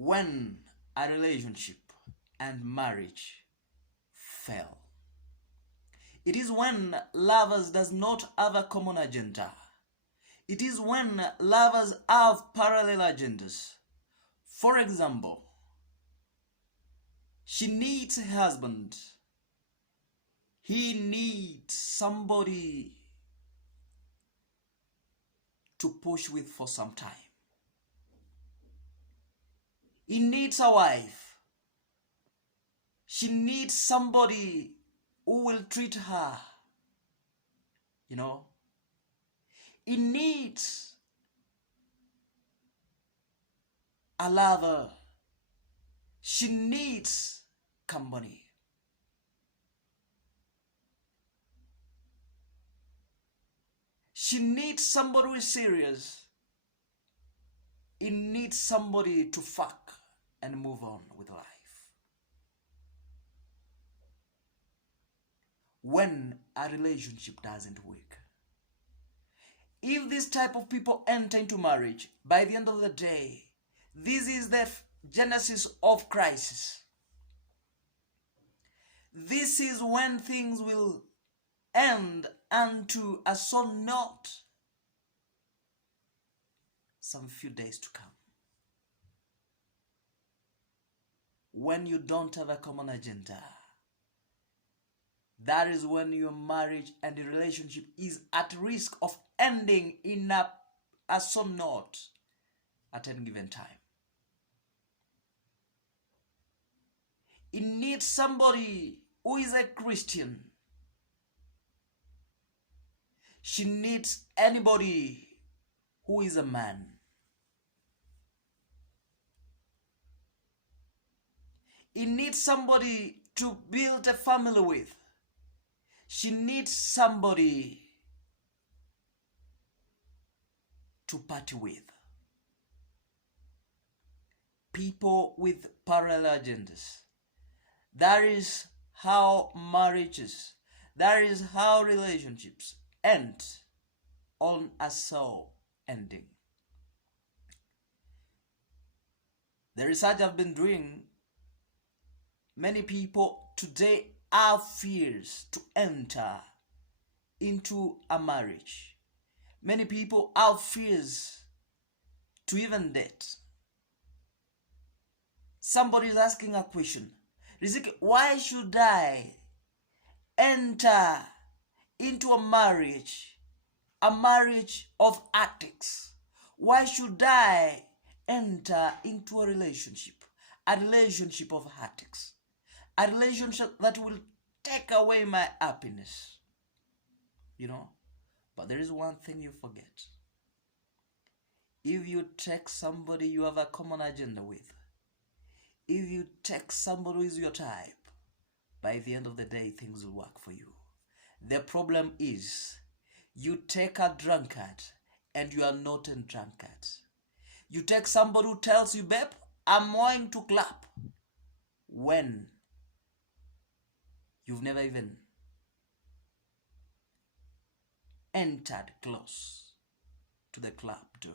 when a relationship and marriage fail. It is when lovers does not have a common agenda. It is when lovers have parallel agendas. For example, she needs a husband. He needs somebody to push with for some time. He needs a wife. She needs somebody who will treat her. He needs a lover. She needs company. She needs somebody who is serious. He needs somebody to fuck and move on with life. When a relationship doesn't work, if this type of people enter into marriage, by the end of the day, this is the genesis of crisis. This is when things will end unto a sore note some few days to come. When you don't have a common agenda, that is when your marriage and the relationship is at risk of ending in a sore note at any given time. It needs somebody who is a Christian. She needs anybody who is a man. He needs somebody to build a family with. She needs somebody to party with. People with parallel agendas. That is how marriages, that is how relationships end on a sore ending. The research I've been doing, many people today have fears to enter into a marriage. Many people have fears to even date. Somebody is asking a question. Riziki, why should I enter into a marriage of ethics? Why should I enter into a relationship of ethics? A relationship that will take away my happiness. But there is one thing you forget. If you take somebody you have a common agenda with, if you take somebody who is your type, by the end of the day, things will work for you. The problem is, you take a drunkard and you are not a drunkard. You take somebody who tells you, babe, I'm going to clap, when you've never even entered close to the club door.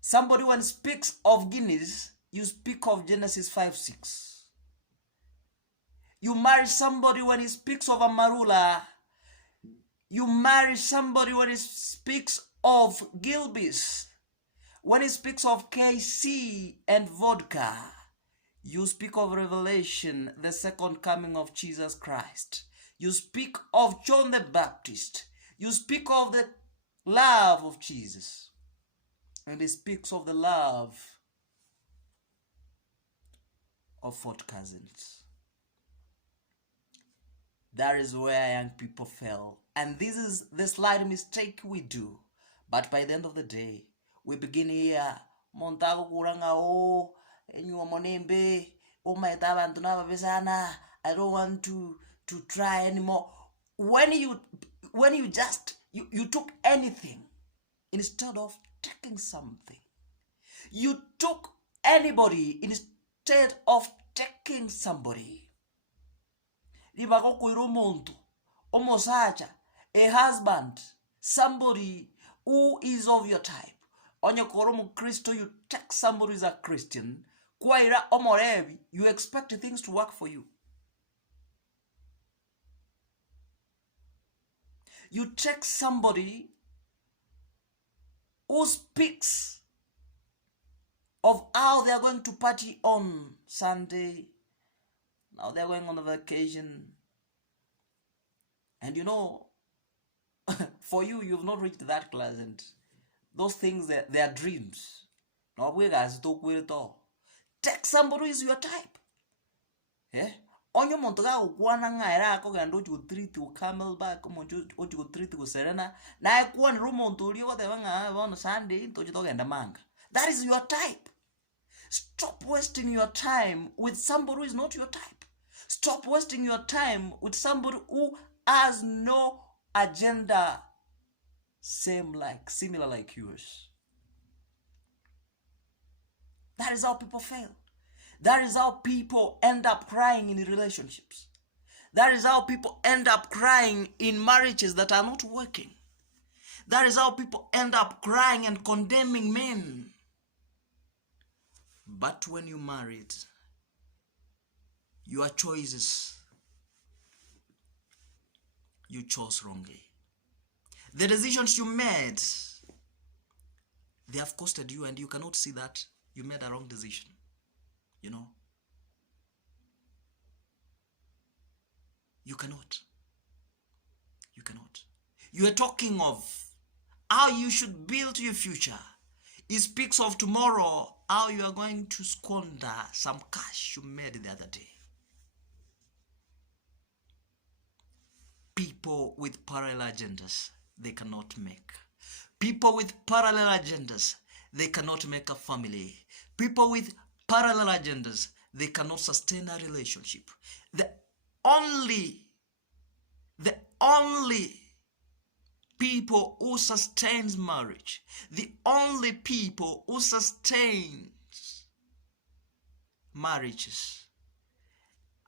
Somebody when speaks of Guinness, you speak of Genesis 5:6. You marry somebody when he speaks of Amarula. You marry somebody when he speaks of Gilbis. When he speaks of KC and vodka. You speak of Revelation, the second coming of Jesus Christ. You speak of John the Baptist. You speak of the love of Jesus. And he speaks of the love of fourth cousins. That is where young people fail. And this is the slight mistake we do. But by the end of the day, we begin here. Montago kuranga o enyu monembe o maitaba antuna babesana. I don't want to try anymore. When you took anything instead of taking something. You took anybody instead of taking somebody. A husband, somebody who is of your type, Onye koromu Christo, you take somebody who is a Christian, kwaira omorebi, you expect things to work for you. You check somebody who speaks of how they are going to party on Sunday. Now they're going on a vacation. And you know, for you, you've not reached that class, and those things, they are dreams. No, we guys talk with it all. Take somebody who is your type. Yeah? Onyo montoga ukwana ngaira ako gando ju treat to Camelback, o ju treat to Serena. Na ekwan rumo ntuli what they on Sunday to you and manga. That is your type. Stop wasting your time with somebody who is not your type. Stop wasting your time with somebody who has no agenda similar like yours. That is how people fail. That is how people end up crying in relationships. That is how people end up crying in marriages that are not working. That is how people end up crying and condemning men. But when you married, your choices, you chose wrongly. The decisions you made, they have costed you, and you cannot see that you made a wrong decision. You know, you cannot. You are talking of how you should build your future. It speaks of tomorrow, how you are going to squander some cash you made the other day. People with parallel agendas, they cannot make. People with parallel agendas, they cannot make a family. People with parallel agendas, they cannot sustain a relationship. The only people who sustains marriage, the only people who sustains marriages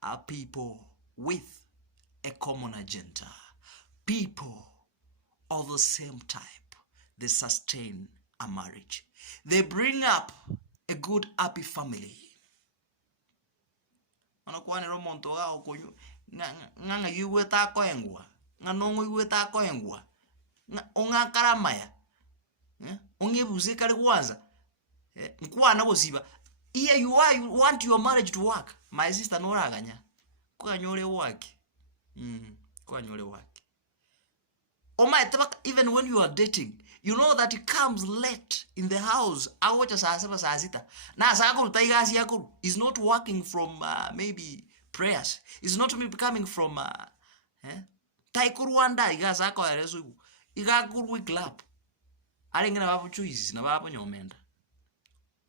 are people with a common agenda. People of the same type, they sustain a marriage. They bring up a good, happy family. Anakuwa ni romonto ga okonyu nga yuweta ko engwa nga nongo yuweta ko engwa onga karamaya onge buzika lekwanza nkwana bosiba here you are, you want your marriage to work. My sister noraganya kwanyole work kwanyole work. Oh my, even when you are dating, you know that it comes late in the house. It's not working from maybe prayers. It's not maybe coming from Taikuruanda.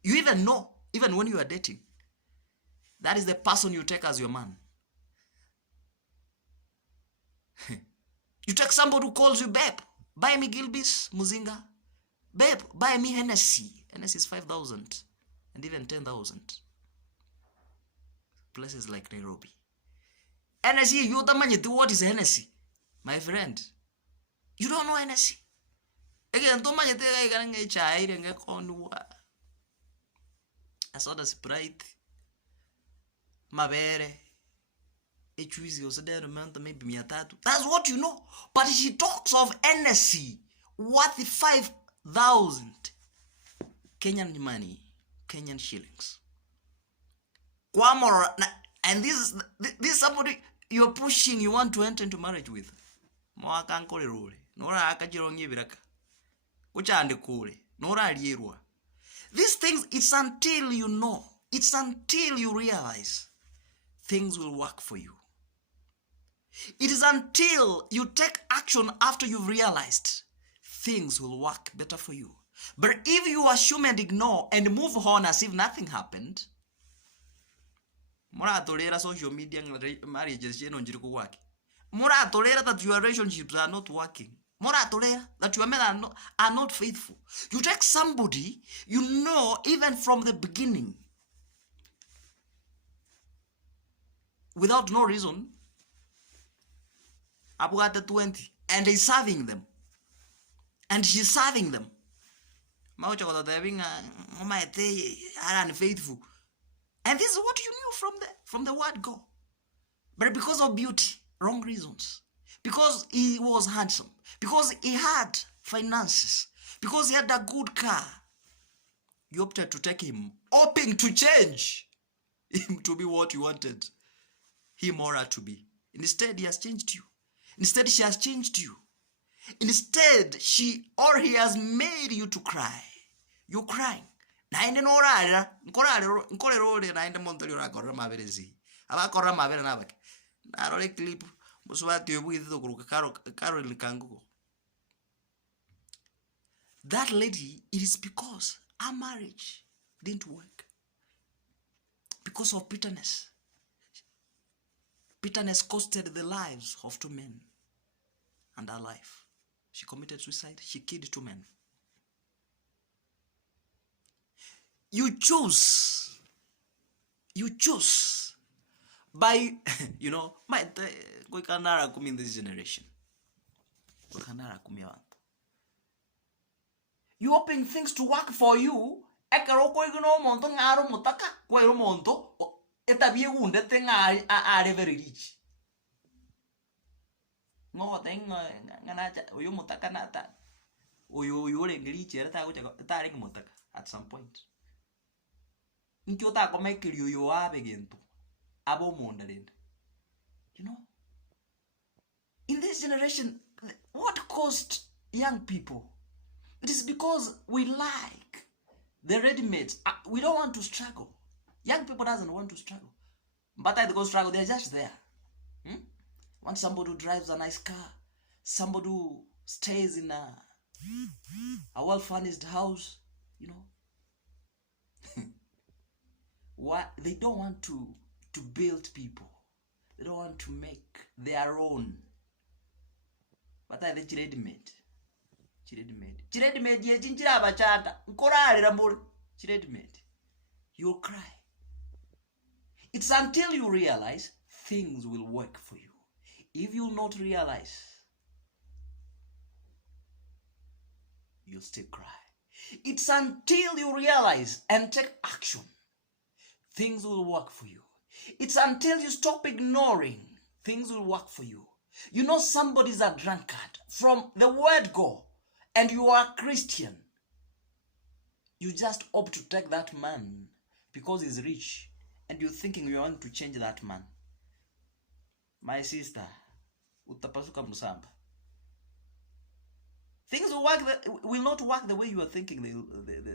You even know, even when you are dating, that is the person you take as your man. You take somebody who calls you babe. Buy me Gilbis, Muzinga. Babe, buy me Hennessy. Hennessy is 5,000 and even 10,000. Places like Nairobi. Hennessy, you don't know what is Hennessy, my friend. You don't know Hennessy. Again, don't mind the child and get on. I saw the Sprite. Mabere. That's what you know. But she talks of NSC worth 5,000 Kenyan money, Kenyan shillings. And this is somebody you're pushing, you want to enter into marriage with. These things, it's until you know, it's until you realize things will work for you. It is until you take action after you've realized things will work better for you. But if you assume and ignore and move on as if nothing happened, mora tolera social media marriages mora tolera that your relationships are not working. Mora tolera that your men are not faithful. You take somebody you know even from the beginning without no reason. Abu at 20 and he's serving them. And she's serving them. Maucha got having they are unfaithful. And this is what you knew from the word go. But because of beauty, wrong reasons. Because he was handsome. Because he had finances. Because he had a good car. You opted to take him, hoping to change him to be what you wanted him or her to be. Instead, he has changed you. Instead, she has changed you. Instead, she or he has made you to cry. You're crying. Nainde no rara, nkore rode nainde montoli ora korra maberezi. Aba korra mabere nabake. Na role clip muswati obuizo kuruka karo likanguko. That lady, it is because our marriage didn't work. Because of bitterness. Bitterness costed the lives of 2 men and her life. She committed suicide. She killed 2 men. You choose by, we can't come in this generation. You hoping things to work for you. Ekero ko igno monto ngaro mutaka kwero monto etabie gunde tenga are very rich. No tenga nganacha uyu mutaka nata. Uyu le rich era go ta ring mutaka at some point. Nkyo ta ko make you abe gento. Abo monda dend. In this generation, what cost young people? It is because we like the ready-made. We don't want to struggle. Young people doesn't want to struggle. But I go struggle, they're just there. Want somebody who drives a nice car. Somebody who stays in a well-furnished house. What they don't want to build people. They don't want to make their own. But I think ready-made. Chireadymade ye chinchira bachata nkorare rambole chireadymade. You'll cry. It's until you realize things will work for you. If you not realize, you'll still cry. It's until you realize and take action, things will work for you. It's until you stop ignoring, things will work for you. Somebody's a drunkard from the word go. And you are a Christian, you just opt to take that man because he's rich, and you're thinking you want to change that man. My sister, utapasuka musamba. Things will not work the way you are thinking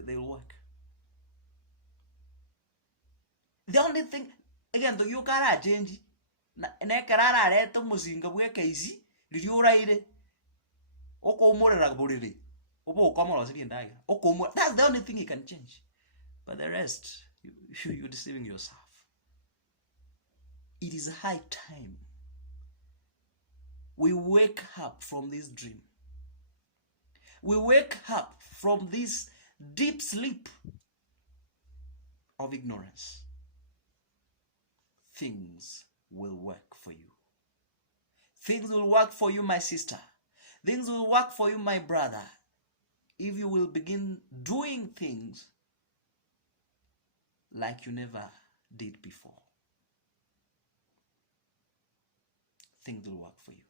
they'll work. The only thing, again, you can't change. Na karara reto muzinga bweka izi, liliuraire. That's the only thing you can change. But the rest, you're deceiving yourself. It is high time we wake up from this dream. We wake up from this deep sleep of ignorance. Things will work for you. Things will work for you, my sister. Things will work for you, my brother, if you will begin doing things like you never did before. Things will work for you.